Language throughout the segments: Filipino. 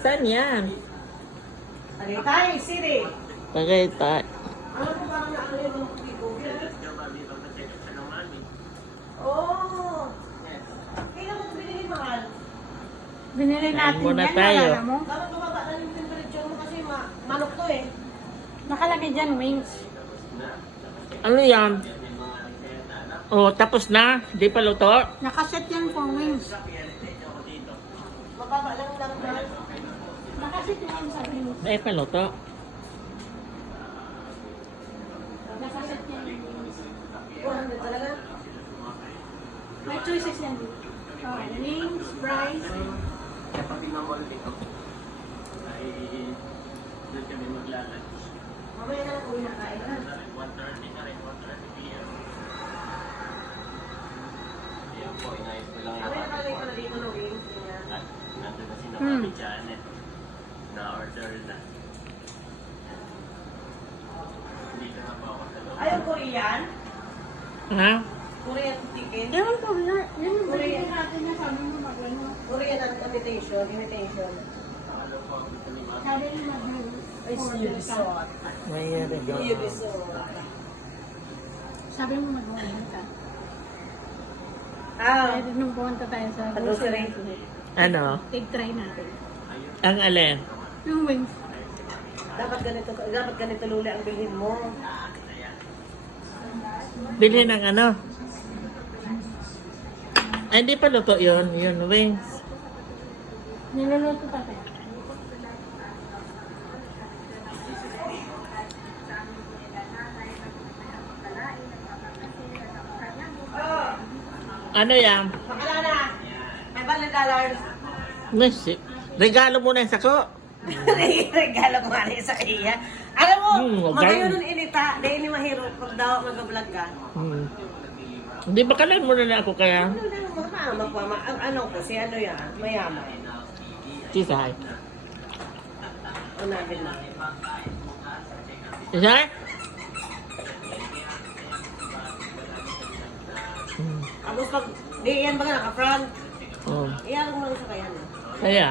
Saan yan? Tagaytay City. Tagaytay. Ano po parang ano yung Oh! Kailan mo binili mahal? Binili natin muna yan, tayo. nalala mo? Dapat bumaba na yung temperature mo kasi manok to eh. Nakalagay dyan, wings. Ano yan? Oh, tapos na? Di pa luto? Nakaset yan for wings. Mababa lang na. Nakaset yan sa wings. Di pa luto? Nakaset yan. 400 talaga? May choices yan. Wings, fries. Kapag pinamall dito, ay doon kami maglalunch. Mamaya na lang kung nakain ha. 1:30 na rin, 1:30 p.m. Ayan po, inayos ko lang yung Mamaya bag nakalagay ko. ko na dito ng wings. At nandun na si Mami Janet. Na-order na. Dito na po ako sa loob. Ay, yung Korean? Ha? Korean chicken? Ewan ko, yun yung binili natin na sabi mo mag-ano. Korean imitation. Ano po, gusto ni Mami? Sabi mo mag-ano. Ay, resort. Mayroon Yung ko. resort. Sabi mo mag-ano ka. Ah, Kaya nung pumunta tayo sa grocery. Ano? Tig-try natin. Ang alin? Yung wings. Dapat ganito luli ang bilhin mo. Bili ng ano? Ay, hindi pa luto yun. Yun, wings. Niluluto pa tayo. Ano yan? Bakala na. $500. Messi. Regalo mo na yung sako. Regalo ko nga rin sa iya. Alam mo, Okay. magayon nun inita, dahil ni mahiro pag daw mag-vlog ka. Hindi ba kalan mo na ako kaya? Ano na, magpama, ang ano ko, si ano yan, mayaman. Sisay. Unabin na. Sisay? Tapos pag, di yan ba nga, naka-front, Oh. iyan mo lang sa kaya na. Kaya.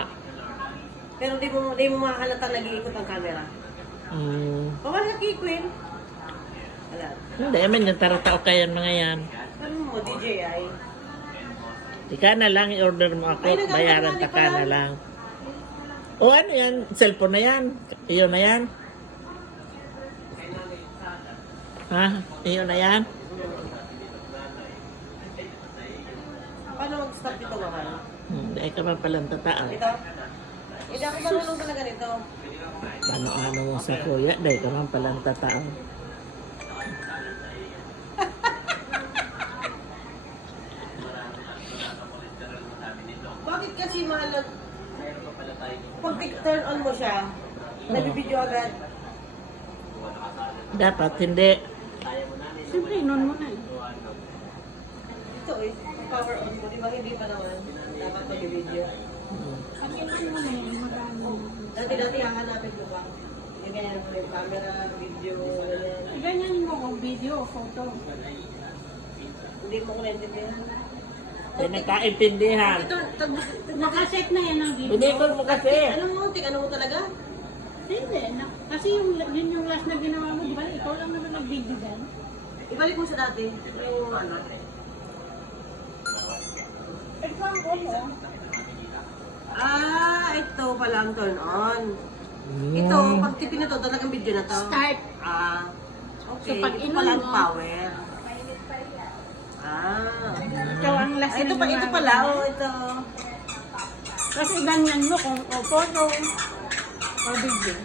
Pero di mo makahalata nag-iikot ang camera. Bawal na kikwin. Wala. Hindi, man yung taratao kaya mga yan. Ano mo, DJI? Ika na lang, i-order mo ako, Ay, nag-order bayaran na ta ni ka na Palan. lang. O ano yan? Cellphone na yan? Iyo na yan? Ha? Iyo na yan? Paano mag-stop ito, mahal? Hindi ka pa palang tatao. Ito? Hindi ako marunong talaga nito. Ano mo sa kuya, dahil ka man palang tatao. Bakit kasi mahal pag turn on mo siya, nabibidyo agad. Dapat hindi. Siyempre, noon mo na eh. Ito eh, power on mo, di ba hindi pa naman dapat mag-video. Kasi ano mo na yun, magano. Dati hahanapin ko ba? Yung ganyan mo yung camera, video, ganyan. Ganyan mo kung video o photo. Hindi mo ko naintindihan. Hindi nagkaintindihan. Ito, Nakaset na yan ang video. Pinikon mo kasi. ano mo talaga? Hindi. Kasi yun yung last na ginawa mo, di ba? Ikaw lang naman nag-video dyan. Ibalik mo sa dati, yung ano. Ito ang ulo. Ah, ito pala ang turn on. Ito, pag tipin na to, talagang video na to. Start. Ah, okay. So, pag ito inon pala ang mo- power. Ah. Ikaw ang last Ay, na ito ginawa pala, mo. oh, ito. Kasi ganyan mo kung o photo o video.